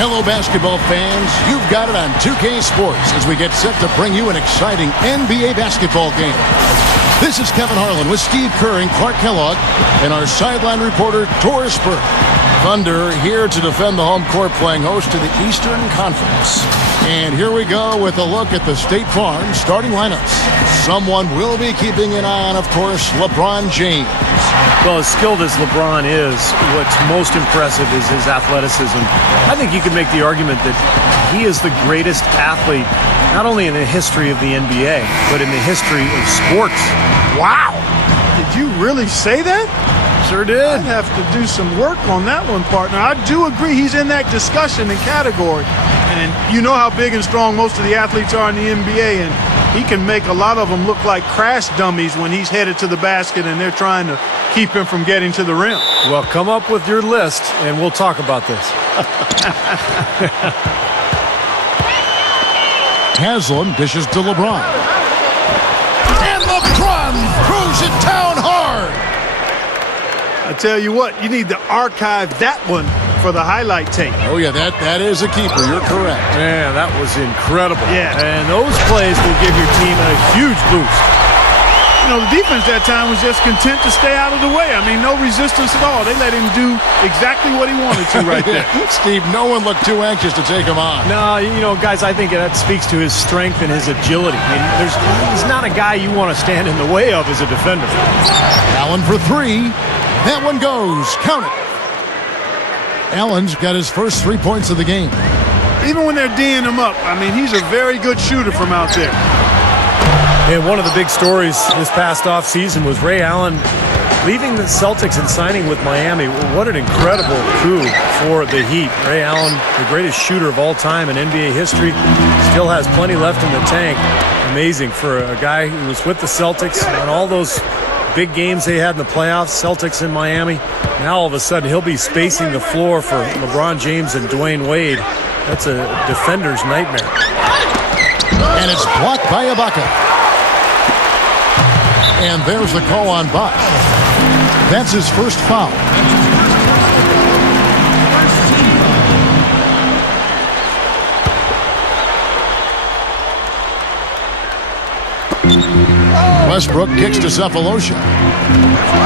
Hello, basketball fans. You've got it on 2K Sports as we get set to bring you an exciting NBA basketball game. This is Kevin Harlan with Steve Kerr and Clark Kellogg and our sideline reporter, Doris Burke. Thunder here to defend the home court, playing host to the Eastern Conference. And here we go with a look at the State Farm starting lineups. Someone will be keeping an eye on, of course, LeBron James. Well, as skilled as LeBron is, what's most impressive is his athleticism. I think you could make the argument that he is the greatest athlete, not only in the history of the NBA, but in the history of sports. Wow! Did you really say that? Sure did. I'd have to do some work on that one, partner. I do agree he's in that discussion and category. And you know how big and strong most of the athletes are in the NBA, and he can make a lot of them look like crash dummies when he's headed to the basket and they're trying to keep him from getting to the rim. Well, come up with your list, and we'll talk about this. Haslam dishes to LeBron. And LeBron throws it down hard. I tell you what, you need to archive that one for the highlight tape. Oh, yeah, that is a keeper. You're correct. Man, that was incredible. Yeah. And those plays will give your team a huge boost. You know, the defense that time was just content to stay out of the way. I mean, no resistance at all. They let him do exactly what he wanted to right there. Steve, no one looked too anxious to take him on. No, you know, guys, I think that speaks to his strength and his agility. I mean, he's not a guy you want to stand in the way of as a defender. Allen for three. That one goes. Count it. Allen's got his first 3 points of the game. Even when they're D'ing him up, I mean, he's a very good shooter from out there. And one of the big stories this past offseason was Ray Allen leaving the Celtics and signing with Miami. What an incredible coup for the Heat. Ray Allen, the greatest shooter of all time in NBA history, still has plenty left in the tank. Amazing for a guy who was with the Celtics on all those big games they had in the playoffs, Celtics in Miami. Now all of a sudden he'll be spacing the floor for LeBron James and Dwayne Wade. That's a defender's nightmare. And it's blocked by Ibaka. And there's the call on Bosh. That's his first foul. Westbrook kicks to Cephalosha.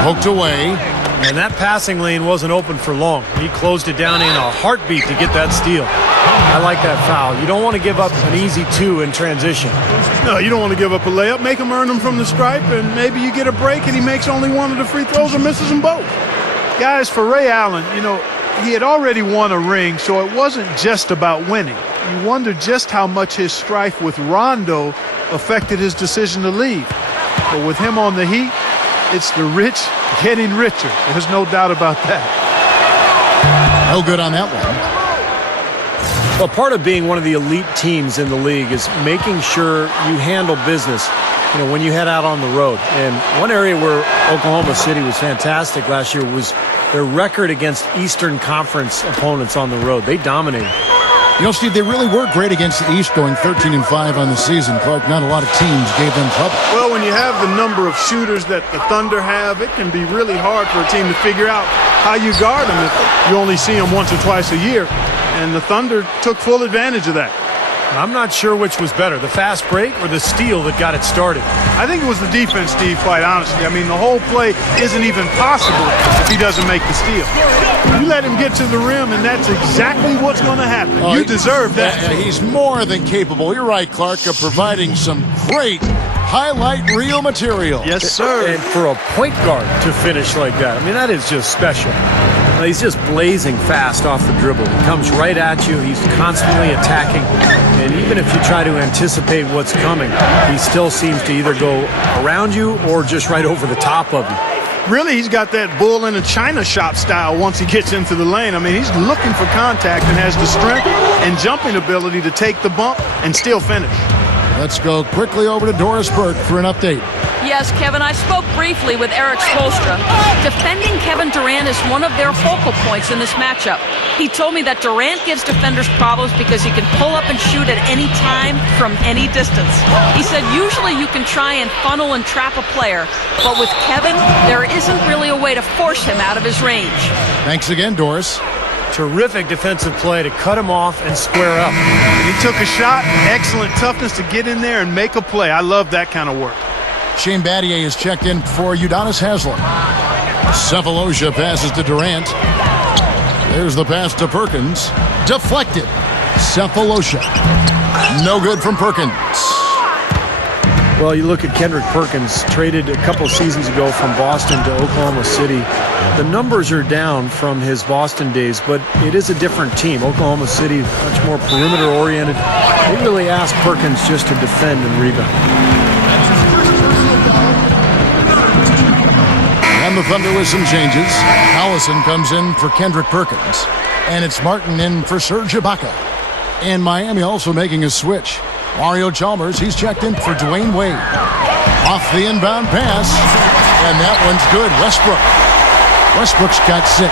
Poked away. And that passing lane wasn't open for long. He closed it down in a heartbeat to get that steal. I like that foul. You don't want to give up an easy two in transition. No, you don't want to give up a layup. Make him earn them from the stripe, and maybe you get a break and he makes only one of the free throws or misses them both. Guys, for Ray Allen, you know, he had already won a ring, so it wasn't just about winning. You wonder just how much his strife with Rondo affected his decision to leave. But with him on the Heat, it's the rich getting richer. There's no doubt about that. No good on that one. Well, part of being one of the elite teams in the league is making sure you handle business, you know, when you head out on the road. And one area where Oklahoma City was fantastic last year was their record against Eastern Conference opponents on the road. They dominated. You know, Steve, they really were great against the East, going 13-5 on the season. Clark, not a lot of teams gave them trouble. Well, when you have the number of shooters that the Thunder have, it can be really hard for a team to figure out how you guard them if you only see them once or twice a year. And the Thunder took full advantage of that. I'm not sure which was better, the fast break or the steal that got it started. I think it was the defense, Steve, quite honestly. I mean, the whole play isn't even possible if he doesn't make the steal. You let him get to the rim, and that's exactly what's going to happen. You deserve that. He's more than capable, you're right, Clark, of providing some great highlight reel material. Yes, sir. And for a point guard to finish like that, I mean, that is just special. He's just blazing fast off the dribble. He comes right at you. He's constantly attacking. And even if you try to anticipate what's coming, he still seems to either go around you or just right over the top of you. Really, he's got that bull in a china shop style once he gets into the lane. I mean, he's looking for contact and has the strength and jumping ability to take the bump and still finish. Let's go quickly over to Doris Burke for an update. Yes, Kevin, I spoke briefly with Eric Spoelstra. Defending Kevin Durant is one of their focal points in this matchup. He told me that Durant gives defenders problems because he can pull up and shoot at any time from any distance. He said usually you can try and funnel and trap a player, but with Kevin, there isn't really a way to force him out of his range. Thanks again, Doris. Terrific defensive play to cut him off and square up. He took a shot, excellent toughness to get in there and make a play. I love that kind of work. Shane Battier is checked in for Udonis Haslem. Cephalosha passes to Durant. There's the pass to Perkins. Deflected. Cephalosha. No good from Perkins. Well, you look at Kendrick Perkins, traded a couple seasons ago from Boston to Oklahoma City. The numbers are down from his Boston days, but it is a different team. Oklahoma City, much more perimeter-oriented. They really ask Perkins just to defend and rebound. And the Thunder with some changes. Allison comes in for Kendrick Perkins. And it's Martin in for Serge Ibaka. And Miami also making a switch. Mario Chalmers, he's checked in for Dwayne Wade. Off the inbound pass. And that one's good. Westbrook's got 6.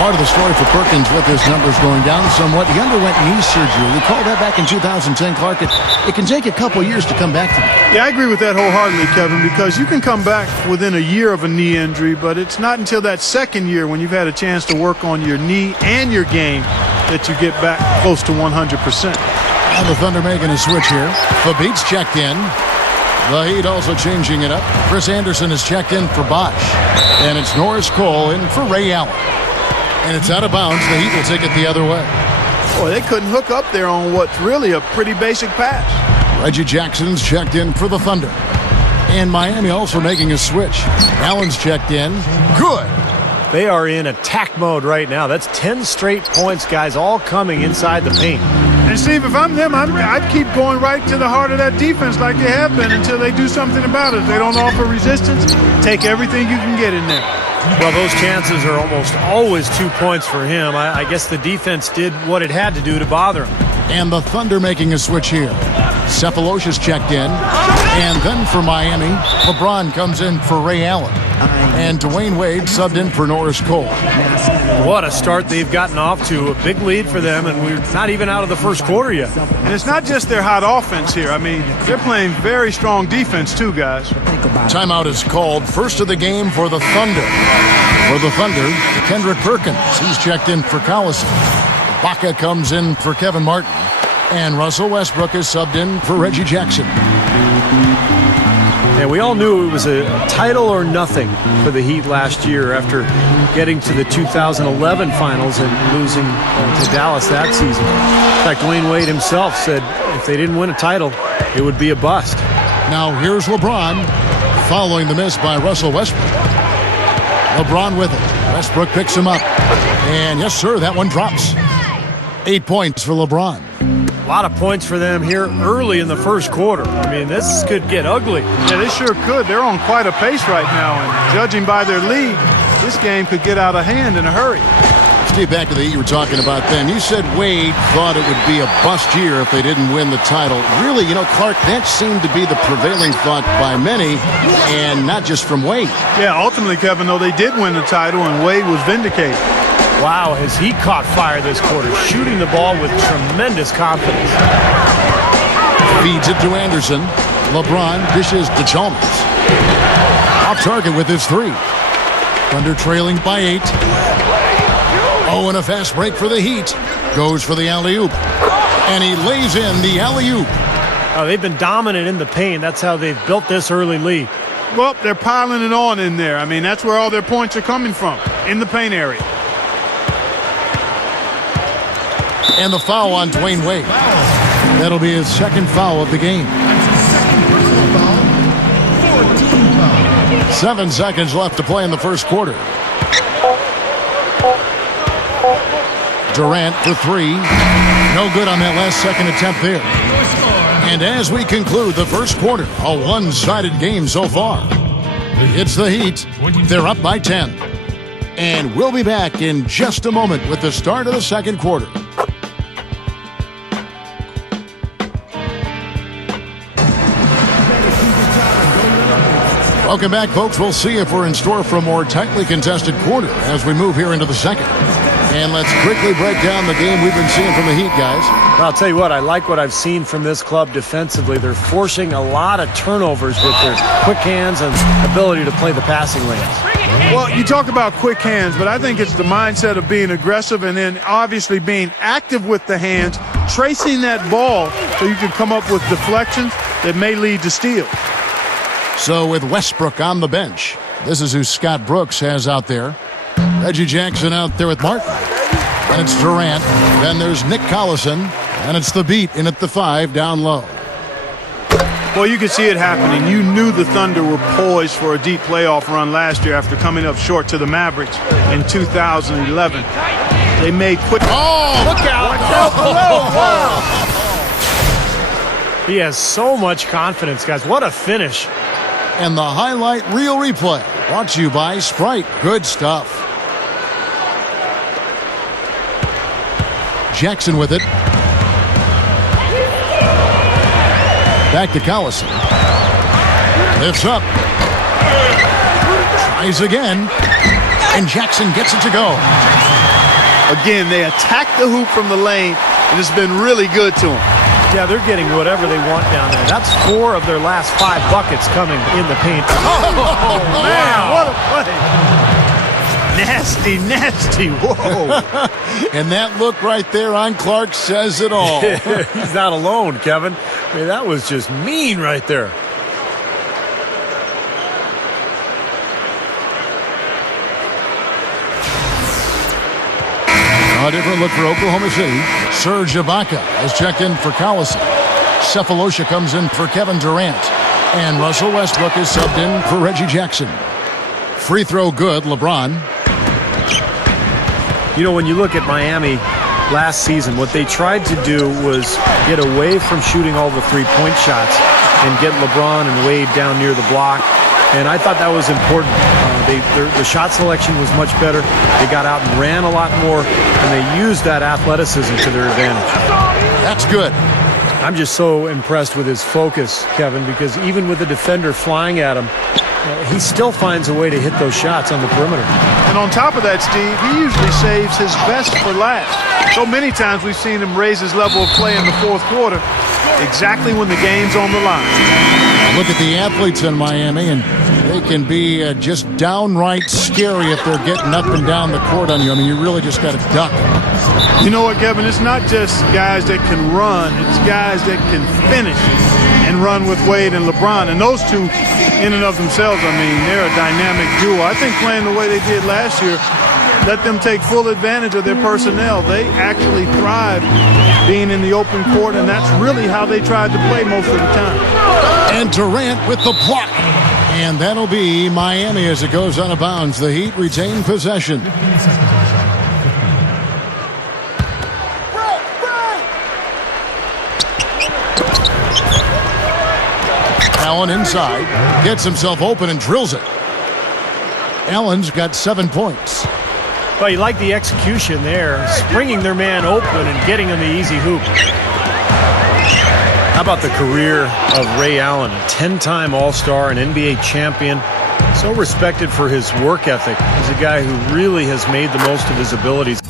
Part of the story for Perkins with his numbers going down somewhat. He underwent knee surgery. We called that back in 2010, Clark. It can take a couple years to come back from it. Yeah, I agree with that wholeheartedly, Kevin, because you can come back within a year of a knee injury, but it's not until that second year when you've had a chance to work on your knee and your game that you get back close to 100%. And the Thunder making a switch here. Fabit's checked in. The Heat also changing it up. Chris Anderson is checked in for Bosch. And it's Norris Cole in for Ray Allen. And it's out of bounds. The Heat will take it the other way. Boy, they couldn't hook up there on what's really a pretty basic pass. Reggie Jackson's checked in for the Thunder. And Miami also making a switch. Allen's checked in. Good. They are in attack mode right now. That's 10 straight points, guys, all coming inside the paint. And Steve, if I'm them, I'd keep going right to the heart of that defense like they have been until they do something about it. If they don't offer resistance, take everything you can get in there. Well, those chances are almost always 2 points for him. I guess the defense did what it had to do to bother him. And the Thunder making a switch here. Cephalosha's checked in. And then for Miami, LeBron comes in for Ray Allen. And Dwayne Wade subbed in for Norris Cole. What a start they've gotten off to. A big lead for them, and we're not even out of the first quarter yet. And it's not just their hot offense here. I mean, they're playing very strong defense too, guys. Timeout is called. First of the game for the Thunder. For the Thunder, Kendrick Perkins. He's checked in for Collison. Ibaka comes in for Kevin Martin. And Russell Westbrook is subbed in for Reggie Jackson. And we all knew it was a title or nothing for the Heat last year after getting to the 2011 finals and losing to Dallas that season. In fact, Dwayne Wade himself said if they didn't win a title, it would be a bust. Now here's LeBron following the miss by Russell Westbrook. LeBron with it. Westbrook picks him up. And yes, sir, that one drops. 8 points for LeBron. A lot of points for them here early in the first quarter. I mean, this could get ugly. Yeah, they sure could. They're on quite a pace right now, and judging by their lead, this game could get out of hand in a hurry. Steve, back to the Heat, you were talking about them. You said Wade thought it would be a bust year if they didn't win the title. Really, Clark, that seemed to be the prevailing thought by many, and not just from Wade. Yeah, ultimately, Kevin, though, they did win the title, and Wade was vindicated. Wow, has he caught fire this quarter, shooting the ball with tremendous confidence. Feeds it to Anderson. LeBron dishes to Chalmers. Off target with his 3. Thunder trailing by 8. Oh, and a fast break for the Heat. Goes for the alley-oop. And he lays in the alley-oop. Oh, they've been dominant in the paint. That's how they've built this early lead. Well, they're piling it on in there. I mean, that's where all their points are coming from, in the paint area. And the foul on Dwayne Wade. That'll be his second foul of the game. 7 seconds left to play in the first quarter. Durant for 3. No good on that last second attempt there. And as we conclude the first quarter, a one-sided game so far. It's the Heat. They're up by 10. And we'll be back in just a moment with the start of the second quarter. Welcome back, folks. We'll see if we're in store for a more tightly contested quarter as we move here into the second. And let's quickly break down the game we've been seeing from the Heat, guys. Well, I'll tell you what, I like what I've seen from this club defensively. They're forcing a lot of turnovers with their quick hands and ability to play the passing lanes. Well, you talk about quick hands, but I think it's the mindset of being aggressive and then obviously being active with the hands, tracing that ball so you can come up with deflections that may lead to steals. So with Westbrook on the bench, this is who Scott Brooks has out there. Reggie Jackson out there with Martin. And it's Durant. Then there's Nick Collison. And it's the beat in at the 5 down low. Well, you could see it happening. You knew the Thunder were poised for a deep playoff run last year after coming up short to the Mavericks in 2011. They made quick. Oh, look out. Watch out below. Wow. He has so much confidence, guys. What a finish. And the highlight reel replay brought to you by Sprite. Good stuff. Jackson with it. Back to Collison. Lifts up. Tries again. And Jackson gets it to go. Again, they attack the hoop from the lane, and it's been really good to them. Yeah, they're getting whatever they want down there. That's 4 of their last 5 buckets coming in the paint. Oh, man, what a play. Nasty, nasty. Whoa. And that look right there on Clark says it all. He's not alone, Kevin. I mean, that was just mean right there. A different look for Oklahoma City. Serge Ibaka has checked in for Collison. Cephalosha comes in for Kevin Durant. And Russell Westbrook is subbed in for Reggie Jackson. Free throw good, LeBron. You know, when you look at Miami last season, what they tried to do was get away from shooting all the three-point shots and get LeBron and Wade down near the block. And I thought that was important. The shot selection was much better. They got out and ran a lot more, and they used that athleticism to their advantage. That's good. I'm just so impressed with his focus, Kevin, because even with the defender flying at him, he still finds a way to hit those shots on the perimeter. And on top of that, Steve, he usually saves his best for last. So many times we've seen him raise his level of play in the fourth quarter, exactly when the game's on the line. Look at the athletes in Miami, and they can be just downright scary if they're getting up and down the court on you. I mean, you really just got to duck. You know what, Kevin? It's not just guys that can run. It's guys that can finish and run with Wade and LeBron. And those two, in and of themselves, I mean, they're a dynamic duo. I think playing the way they did last year, let them take full advantage of their personnel. They actually thrive being in the open court, and that's really how they tried to play most of the time. And Durant with the block. And that'll be Miami as it goes out of bounds. The Heat retain possession. Allen inside, gets himself open and drills it. Allen's got 7 points. Well, you like the execution there, springing their man open and getting him the easy hoop. How about the career of Ray Allen, a 10-time All-Star, an NBA champion, so respected for his work ethic. He's a guy who really has made the most of his abilities.